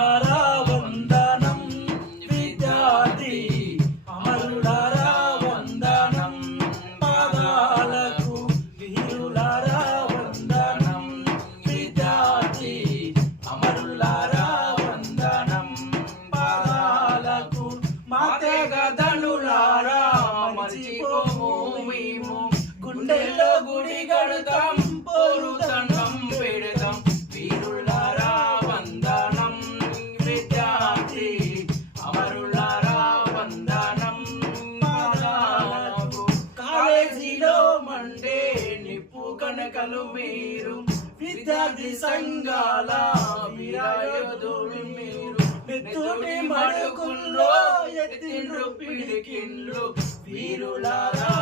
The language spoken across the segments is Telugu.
అమరులారా వందనం విద్యార్థి అమరులారా వందనం పాదాలకు వీరులారా వందనం విద్యార్థి అమరులారా వందనం పాదాలకు మాతే మర్చిపోము మేము. గుండెల్లో గుడి గడుతా కనకలు మీరు. విద్యార్థి సంఘాల వీరాయోధులు మీరు నెత్తుని మడుకుల్లో ఎత్తిండ్రు పిడికిండ్రు. వీరులారా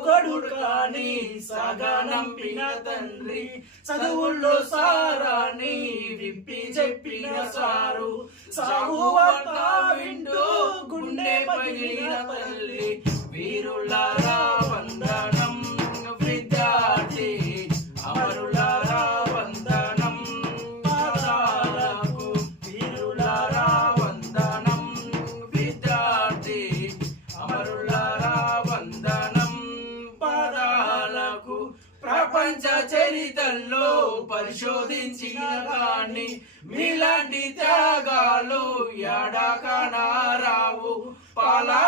చదువుకోకడు కాని సాగనంపిన తండ్రి. చదువుల్లో సారాని విప్పి చెప్పిన సారు. సాగు వార్త వింటూ గుండె పగిలిన తల్లి. వీరులారా ప్రపంచ చరిత్రలో పరిశోధించిన కానీ మీలాంటి త్యాగాలు ఎడకనారావు పాలా